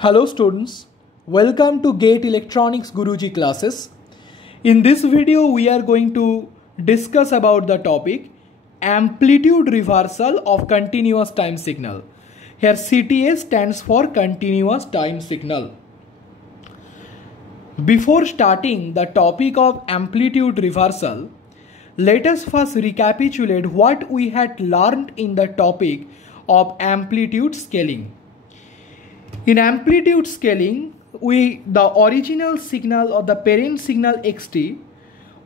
Hello students, welcome to GATE Electronics Guruji classes. In this video we are going to discuss about the topic amplitude reversal of continuous time signal. Here CTA stands for continuous time signal. Before starting the topic of amplitude reversal, let us first recapitulate what we had learned in the topic of amplitude scaling. In amplitude scaling, the original signal or the parent signal xt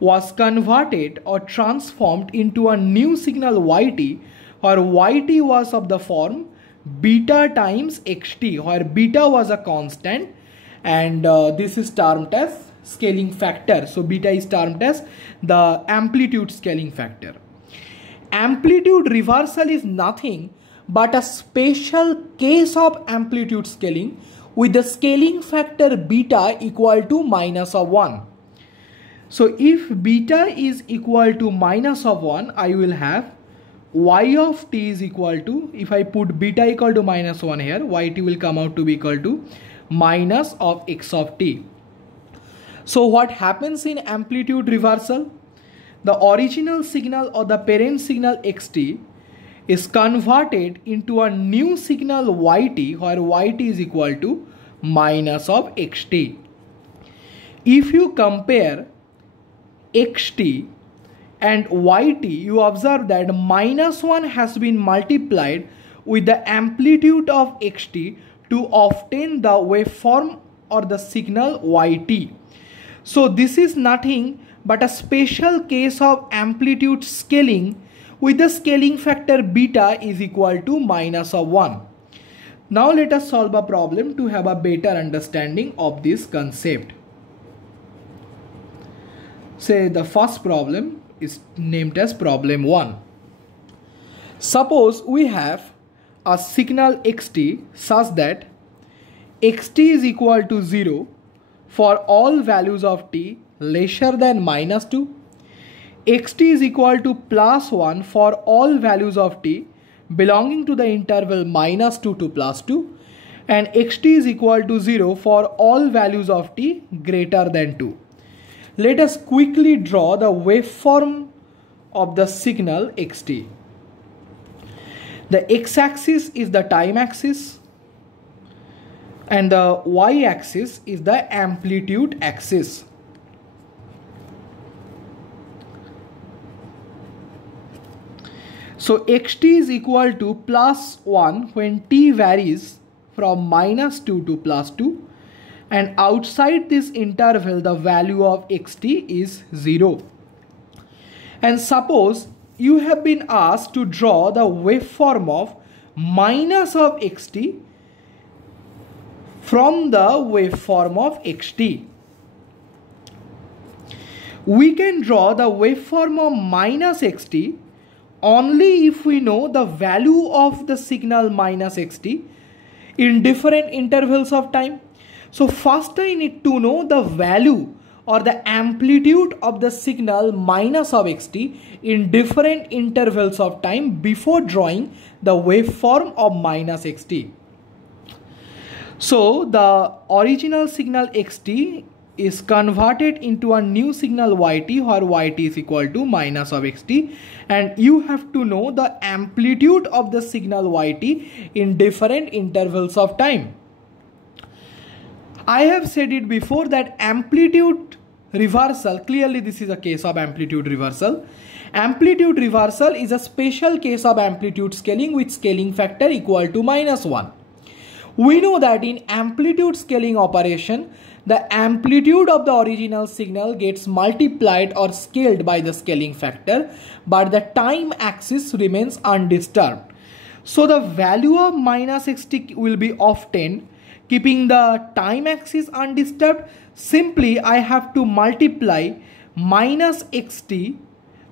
was converted or transformed into a new signal yt, or yt was of the form beta times xt, where beta was a constant and this is termed as scaling factor. So beta is termed as the amplitude scaling factor. Amplitude reversal is nothing but a special case of amplitude scaling with the scaling factor beta equal to minus of 1. So if beta is equal to minus of 1, I will have y of t is equal to, if I put beta equal to minus 1 here, yt will come out to be equal to minus of x of t. So what happens in amplitude reversal? The original signal or the parent signal xt is converted into a new signal yt, where yt is equal to minus of xt. If you compare xt and yt, you observe that minus 1 has been multiplied with the amplitude of xt to obtain the waveform or the signal yt. So this is nothing but a special case of amplitude scaling with the scaling factor beta is equal to minus of 1. Now let us solve a problem to have a better understanding of this concept. Say the first problem is named as problem 1. Suppose we have a signal xt such that xt is equal to 0 for all values of t lesser than minus 2, xt is equal to plus 1 for all values of t belonging to the interval minus 2 to plus 2, and xt is equal to 0 for all values of t greater than 2. Let us quickly draw the waveform of the signal xt. The x-axis is the time axis and the y-axis is the amplitude axis. So xt is equal to plus 1 when t varies from minus 2 to plus 2, and outside this interval the value of xt is 0. And suppose you have been asked to draw the waveform of minus of xt from the waveform of xt. We can draw the waveform of minus xt only if we know the value of the signal minus xt in different intervals of time. So first I need to know the value or the amplitude of the signal minus of xt in different intervals of time before drawing the waveform of minus xt. So the original signal xt is converted into a new signal yt, where yt is equal to minus of xt, and you have to know the amplitude of the signal yt in different intervals of time. I have said it before that amplitude reversal, clearly this is a case of amplitude reversal. Amplitude reversal is a special case of amplitude scaling with scaling factor equal to minus 1. We know that in amplitude scaling operation, the amplitude of the original signal gets multiplied or scaled by the scaling factor, but the time axis remains undisturbed. So the value of minus xt will be obtained keeping the time axis undisturbed. Simply I have to multiply minus xt,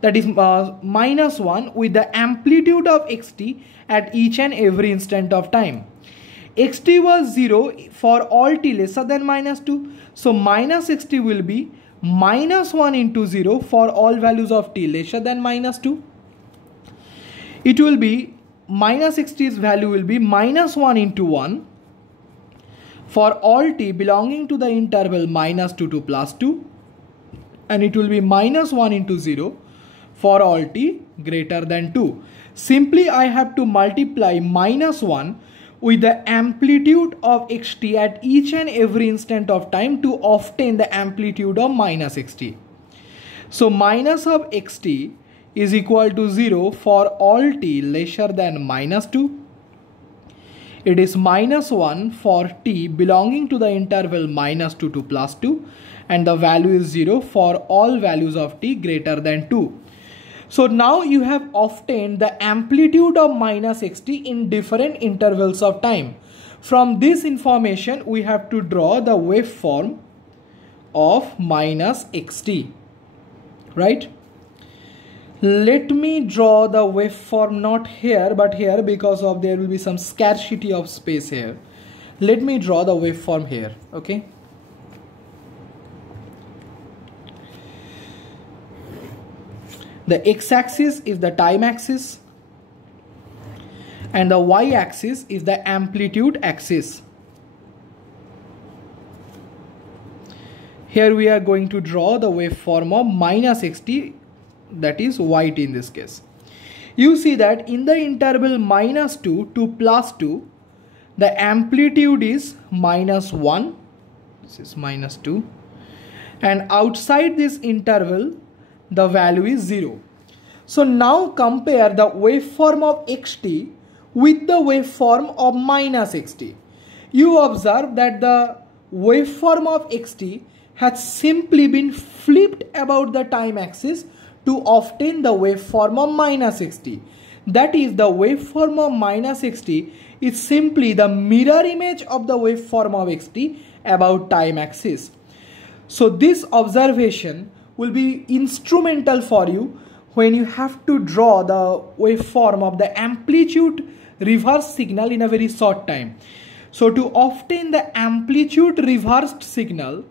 that is minus 1, with the amplitude of xt at each and every instant of time. Xt was 0 for all t lesser than minus 2. So minus xt will be minus 1 into 0 for all values of t lesser than minus 2. It will be minus xt's value will be minus 1 into 1 for all t belonging to the interval -2 to +2, and it will be -1 into 0 for all t greater than 2. Simply I have to multiply -1 with the amplitude of xt at each and every instant of time to obtain the amplitude of -xt. So minus of xt is equal to 0 for all t lesser than -2. It is -1 for t belonging to the interval -2 to +2, and the value is 0 for all values of t greater than 2. So now you have obtained the amplitude of -xt in different intervals of time. From this information, we have to draw the waveform of -xt, right? Let me draw the waveform not here but here, because of there will be some scarcity of space here. Let me draw the waveform here, okay? The x-axis is the time axis and the y-axis is the amplitude axis. Here we are going to draw the waveform of -xt, that is white in this case. You see that in the interval -2 to +2, the amplitude is -1, this is -2, and outside this interval the value is 0. So now compare the waveform of xt with the waveform of -xt. You observe that the waveform of xt has simply been flipped about the time axis to obtain the waveform of -xt. That is, the waveform of -xt is simply the mirror image of the waveform of xt about time axis. So this observation will be instrumental for you when you have to draw the waveform of the amplitude reverse signal in a very short time. So to obtain the amplitude reversed signal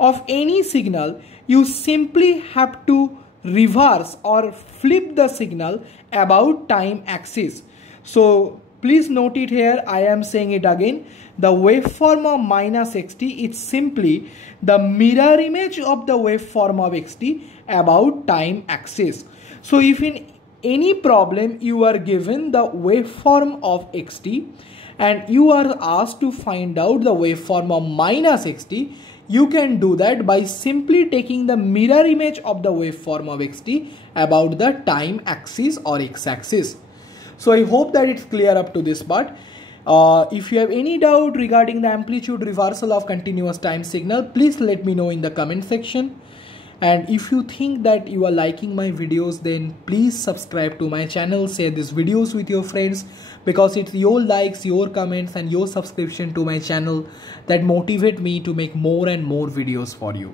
of any signal, you simply have to reverse or flip the signal about time axis. So please note it here, I am saying it again. The waveform of -xt is simply the mirror image of the waveform of xt about time axis. So if in any problem you are given the waveform of xt and you are asked to find out the waveform of -xt, you can do that by simply taking the mirror image of the waveform of xt about the time axis or x-axis. So I hope that it's clear up to this part. If you have any doubt regarding the amplitude reversal of continuous time signal, please let me know in the comment section. And if you think that you are liking my videos, then please subscribe to my channel, share these videos with your friends, because it's your likes, your comments and your subscription to my channel that motivate me to make more and more videos for you.